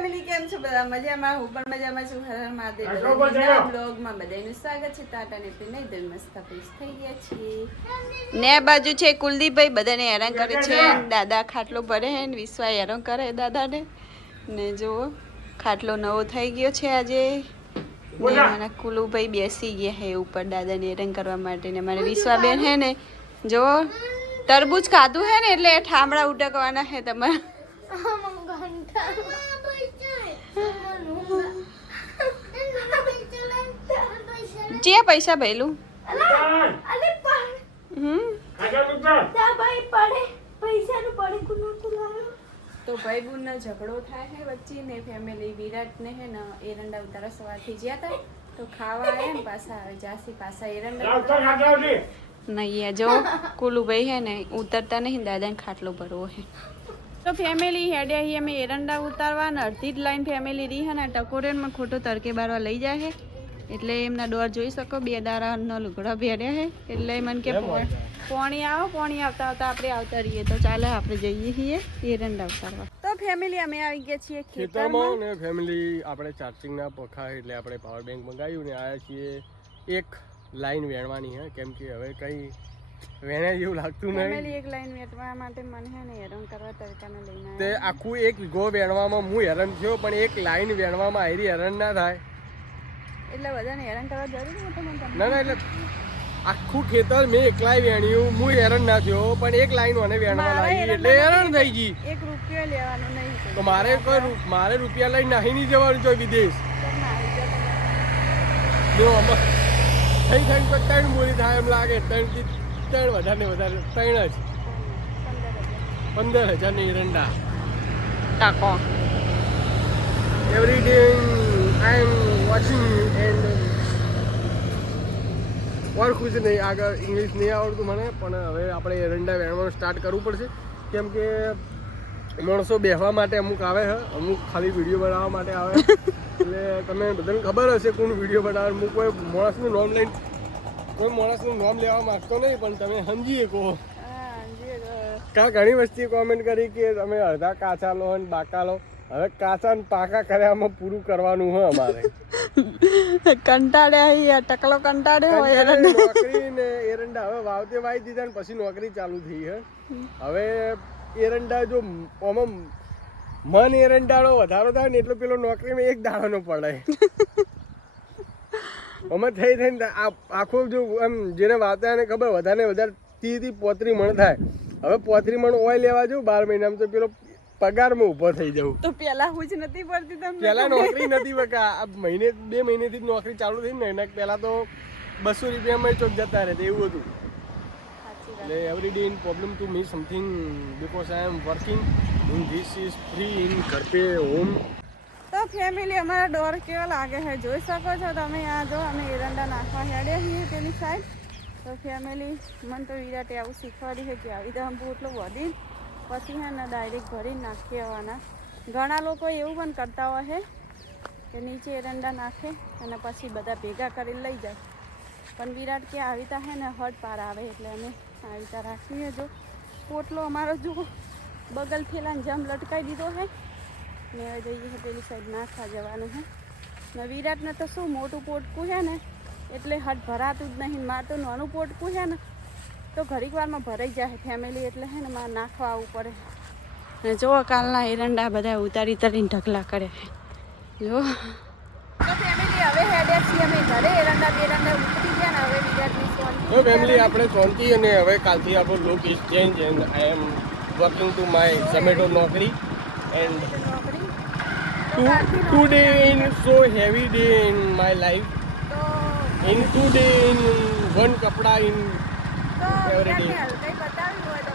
Family કેમ છો બધા મજામાં? હું પણ મજામાં છું. હર હર મહાદેવ. બ્લોગમાં બધાનું સ્વાગત છે. ટાટા ને પીને દલ મસ્ત ફ્રેશ થઈ ગયા છીએ ને બાજુ છે કુલદીપભાઈ બધાને હેરાન કરે છે. દાદા ખાટલો ભરે હે ને વિશ્વા હેરાન કરે દાદાને ને જો ખાટલો નવો થઈ ગયો છે આજે ને મારા કુલુભાઈ બેસી ગયા હે ઉપર દાદાને હેરાન કરવા માટે ને મારા વિશ્વાબેન હે ને જો તરબૂચ ખાધું હે ને એટલે ઠામડા ઉટકવાના હે તમારા જે પૈસા ભેલું તો ભાઈ બુન નો ઝઘડો થાય હે વચ્ચે ને ફેમિલી વિરાટ ને હે ને એરંડા ઉતારા સવારથી ગયા હતા તો ખાવા આયા ને પાછા આવે જાસી પાછા એરંડા નહીં જો કુલુભાઈ હે ને ઉતરતા નહીં દાદાને ખાટલો ભરવો હે તો ફેમિલી હેડ્યા હી અમે એરંડા ઉતારવા ને અડધી જ લાઈન ફેમિલી રહી હે ને ટકોરેનમાં ખોટો તડકે બારવા લઈ જાય હે એટલે એમના ડોર જોઈ શકો બે દારાનો લુગડા ભેર્યા હે એટલે મને કે પોણી આવો પોણી આવતા આવતા આપણે આવતા રહીએ તો ચાલે આપણે જઈએ છીએ એરંડા ઉતારવા તો ફેમિલી અમે આવી ગયા છીએ ખેતરમાં ને ફેમિલી આપણે ચાર્જિંગના પખા એટલે આપણે પાવર બેંક મંગાવ્યું ને આવ્યા છીએ એક લાઈન વેણવાની હે કેમ કે હવે કઈ વેણે જેવું લાગતું નહીં ફેમિલી એક લાઈન વેટવા માટે મને હે ને હેરાન કરવા તડકાને લઈને તે આખું એક વીઘો વેણવામાં હું હેરાન થયો પણ એક લાઈન વેણવામાં આયરી હેરાન ના થાય એટલે બધાને હેરાન કરવા જરૂરી નહોતું મને ના ના એટલે આખું ખેતર મેં એકલાય વેણ્યું હું હેરાન ના થયો પણ એક લાઈન મને વેણવા લાગી એટલે હેરાન થઈ ગઈ એક રૂપિયો લેવાનો નહીં તો મારે રૂપિયા લઈને નાહી નહીં જવાનું છે વિદેશ જો આમાં થઈ તો 3 બોરી થાય એમ લાગે 3 વધારે ને વધારે 3 જ 15,000 ની એરંડા ટાકો every day I am watching and और कुछ नहीं આગળ ઇંગ્લિશ નહીં આવડતું મને પણ હવે આપણે એરંડા વેણવાનું સ્ટાર્ટ કરવું પડશે કેમ કે માણસો બેસવા માટે અમુક આવે છે અમુક ખાલી વિડીયો બનાવવા માટે આવે એટલે તમે બધાને ખબર હશે કોણ વિડીયો બનાવે હું કોઈ માણસનું નામ લઈને કોઈ માણસનું નામ લેવા માંગતો નહીં પણ તમે સમજીએ કહો ઘણી વસ્તી કોમેન્ટ કરી કે તમે અડધા કાચા લો અને બાકા લો હવે કાચા ને પાકા કર્યામાં પૂરું કરવાનું હોય અમારે કંટાળ્યા ટકલો કંટાળ્યો હોય નોકરી ને એરંડા હવે વાવતે વાવી દીધા ને પછી નોકરી ચાલુ થઈ હે હવે એરંડા જો આમાં મન એરંડાનો વધારો થાય ને એટલો પેલો નોકરીમાં એક દાડાનો પડે અમે થઈ થઈને આખો જો એમ જેને વાવતા એને ખબર વધારે 30 થી 35 મણ થાય હવે 35 મણ ઓઇલ લેવા જવું 12 મહિનામાં તો પેલો પગારમાં ઊભો થઈ જવું તો પેલા હું જ નથી પડતી તમને પેલા નોકરી નથી બકા આ મહિને 2 મહિનેથી નોકરી ચાલુ થઈ ને એના પહેલા તો 200 રૂપિયામાં ચોક જતા રહેતા એવું હતું એટલે every day in problem to me something because I M working in this is free in ઘર પે હોમ તો ફેમિલી અમારા ડોર કેવો લાગે છે જોઈ શકો છો તમે આ જો અમે એરંડા નાખવા હેડ્યા છીએ તેની સાઈડ તો ફેમિલી મને તો વિરાટે આવું શીખવાડી છે કે આવી તો આમ એટલું વધી પછી હે ને ડાયરેક્ટ ભરીને નાખી આવવાના ઘણા લોકો એવું પણ કરતા હોય છે કે નીચે એરંડા નાખે અને પછી બધા ભેગા કરીને લઈ જાય પણ વિરાટ કે આવી તા હે ને હટ પાર આવે એટલે અમે આવી તા રાખીએ જો પોટલો અમારો જો બગલ થેલાને જમ લટકાવી દીધો હે ને હવે જઈએ પેલી સાઈડ નાખવા જવાનું હે ને વિરાટને તો શું મોટું પોટકું છે ને એટલે હટ ભરાતું જ નહીં મારે તો નાનું પોટકું છે ને તો ઘડીક વારમાં ભરાઈ જાય ફેમિલી એટલે હે ને મારે નાખવા આવવું પડે ને જો કાલના એરંડા બધા ઉતારી ઢગલા કરે જો તો ફેમિલી હવે હેડ્યા છીએ અમે ઘરે એરંડા ઉતરી ગયા ને હવે વિરાટની સોનથી તો ફેમિલી આપણે સોનથી અને હવે કાલથી આપણો look is change and I M working to my Zomato નોકરી and today in so heavy day in my life in 2 day in one kapda in every day કઈ બતાવ્યું હોય તો